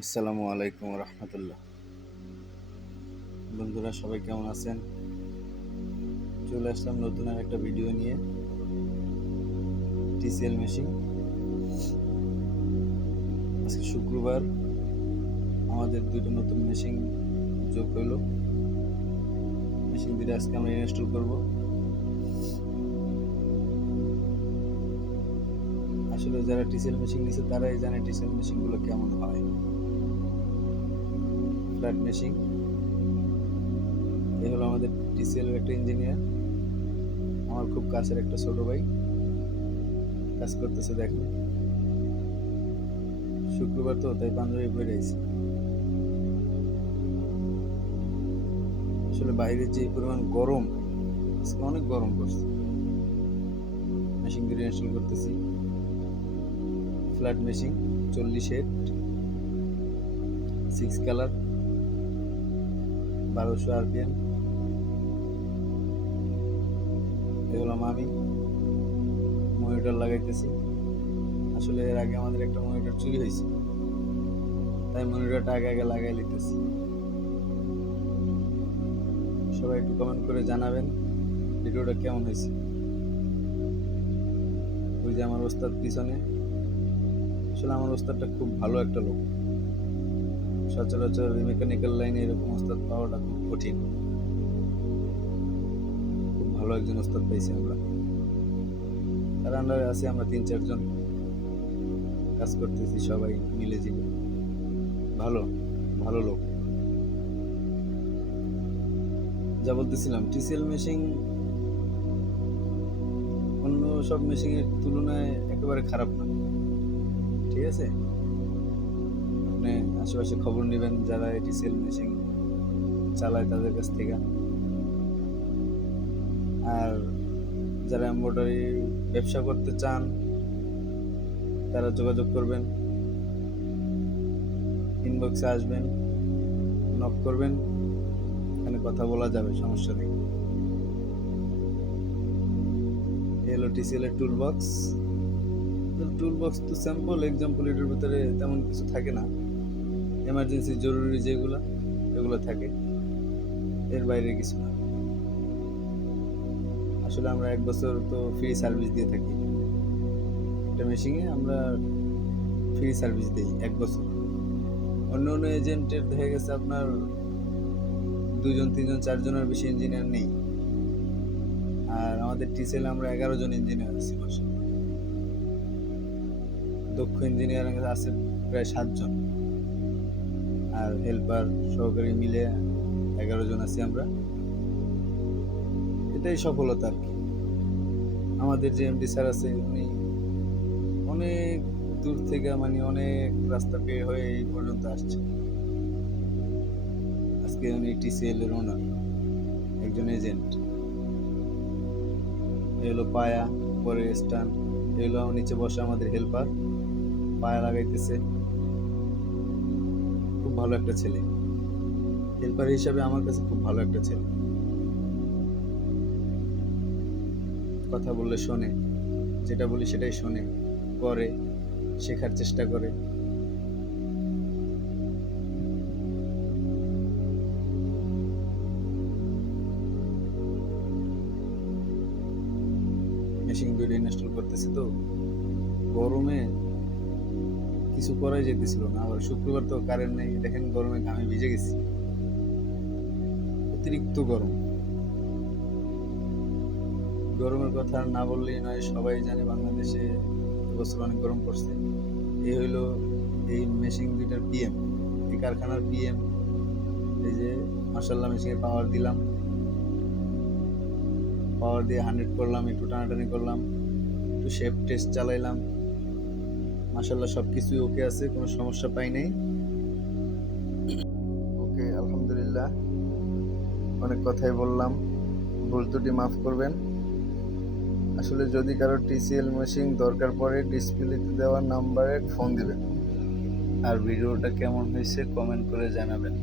আসসালামু আলাইকুম রহমতুল্লাহ। বন্ধুরা সবাই কেমন আছেন? চলে আসলাম নতুন আর একটা ভিডিও নিয়ে। TCL machine. আজকে শুক্রবার, আমাদের দুটো নতুন মেশিন যোগ হইলো। মেশিন দুটো আজকে আমরা ইনস্টল করব। আসলে যারা টিসিএল মেশিন নিছে তারাই জানে টিসিএল মেশিনগুলো কেমন হয়। Flat machine. এই হলো আমাদের টিসিএল এর একটা ইঞ্জিনিয়ার, আমার খুব কাছের একটা ছোট ভাই, কাজ করতেছে দেখেন। শুক্রবার তো তাই পাঞ্জাবি পরে আইছি। আসলে বাইরে যে পরিমাণ গরম, আজকে অনেক গরম পড়ছে। মেশিন দিয়ে ইনস্টল করতেছি। Flat machine 40 head, 6 colour, 1200 RPM. এ হলাম আমি, মনিটর লাগাইতেছি। আসলে এর আগে আমাদের একটা মনিটর চুরি হয়েছে, তাই মনিটরটা আগে আগে লাগাই লিতেছি। সবাই একটু কমেন্ট করে জানাবেন ভিডিওটা কেমন হয়েছে। ওই যে আমার ওস্তাদ পিছনে, আসলে আমার ওস্তাদটা খুব ভালো একটা লোক। সচরাচর মেকানিক্যাল লাইনে এরকম ওস্তাদ পাওয়াটা খুব কঠিন। খুব ভালো একজন ওস্তাদ পাইছি আমরা। তার আন্ডারে আছি আমরা 3-4 জন, কাজ করতেছি সবাই মিলে জিলে। ভালো ভালো লোক। যা বলতেছিলাম, টিসিএল মেশিন অন্য সব মেশিনের তুলনায় একেবারে খারাপ না। ঠিক আছে, আপনি আশেপাশে খবর নেবেন যারা টিসিএল মেশিন চালায় তাদের কাছ থেকে। আর যারা এমব্রয়ডারি ব্যবসা করতে চান তারা যোগাযোগ করবেন, ইনবক্সে আসবেন, নক করবেন, এখানে কথা বলা যাবে, সমস্যা নেই। এলো টিসিএল এর টুল বক্স। টুল বক্স তো স্যাম্পল এক্সাম্পল, এটার ভিতরে তেমন কিছু থাকে না। এমার্জেন্সি জরুরি যেগুলো এগুলো থাকে, এর বাইরে কিছু না। আসলে আমরা 1 বছর তো ফ্রি সার্ভিস দিয়ে থাকি। একটা মেশিনে আমরা ফ্রি সার্ভিস দিই 1 বছর। অন্য অন্য এজেন্টের দেখা গেছে আপনার 2 জন 3 জন 4 জনের বেশি ইঞ্জিনিয়ার নেই। আর আমাদের টিসিএল আমরা 11 জন ইঞ্জিনিয়ার আছি মাশাআল্লাহ। দক্ষ ইঞ্জিনিয়ার আছে প্রায় 7 জন, আর হেল্পার সহকারী মিলে 11 জন আছি আমরা। এটাই সফলতা আর কি। আমাদের যে এমডি স্যার আছে উনি অনেক দূর থেকে, মানে অনেক রাস্তা পেয়ে হয়ে এই পর্যন্ত আসছে। আজকে উনি টিসিএল এর ওনার, একজন এজেন্ট। এই হলো পায়া, পরে স্টান। এগুলো নিচে বসে আমাদের হেল্পার, পায়া লাগাইতেছে। খুব ভালো একটা ছেলে, হেল্পার হিসাবে আমার কাছে খুব ভালো একটা ছেলে। কথা বললে শোনে, যেটা বলি সেটাই শোনে, করে, শেখার চেষ্টা করে। মেশিন দুটো ইনস্টল করতেছি তো গরমে কিছু করাই যেতেছিল না। আবার শুক্রবার তো কারেন্ট নেই, দেখেন গরমে ঘামে ভিজে গেছি। অতিরিক্ত গরম। গরমের কথা আর না বললেই নয়, সবাই জানে বাংলাদেশে এবছর অনেক গরম পড়ছে। এই হইলো এই মেশিন দুইটার পিএম, এই কারখানার পিএম। এই যে মার্শাল্লাহ মেশিনে পাওয়ার দিলাম, পাওয়ার দিয়ে 100 করলাম, একটু টানাটানি করলাম, একটু শেপ টেস্ট চালাইলাম। মার্শাল্লাহ সব কিছুই ওকে আছে, কোনো সমস্যা পাই নাই। ওকে, আলহামদুলিল্লাহ। অনেক কথাই বললাম, ভুল ত্রুটি মাফ করবেন। আসলে যদি কারো টিসিএল মেশিন দরকার পড়ে ডিসপ্লেতে দেওয়া নাম্বারে ফোন দিবেন। আর ভিডিওটা কেমন হয়েছে কমেন্ট করে জানাবেন।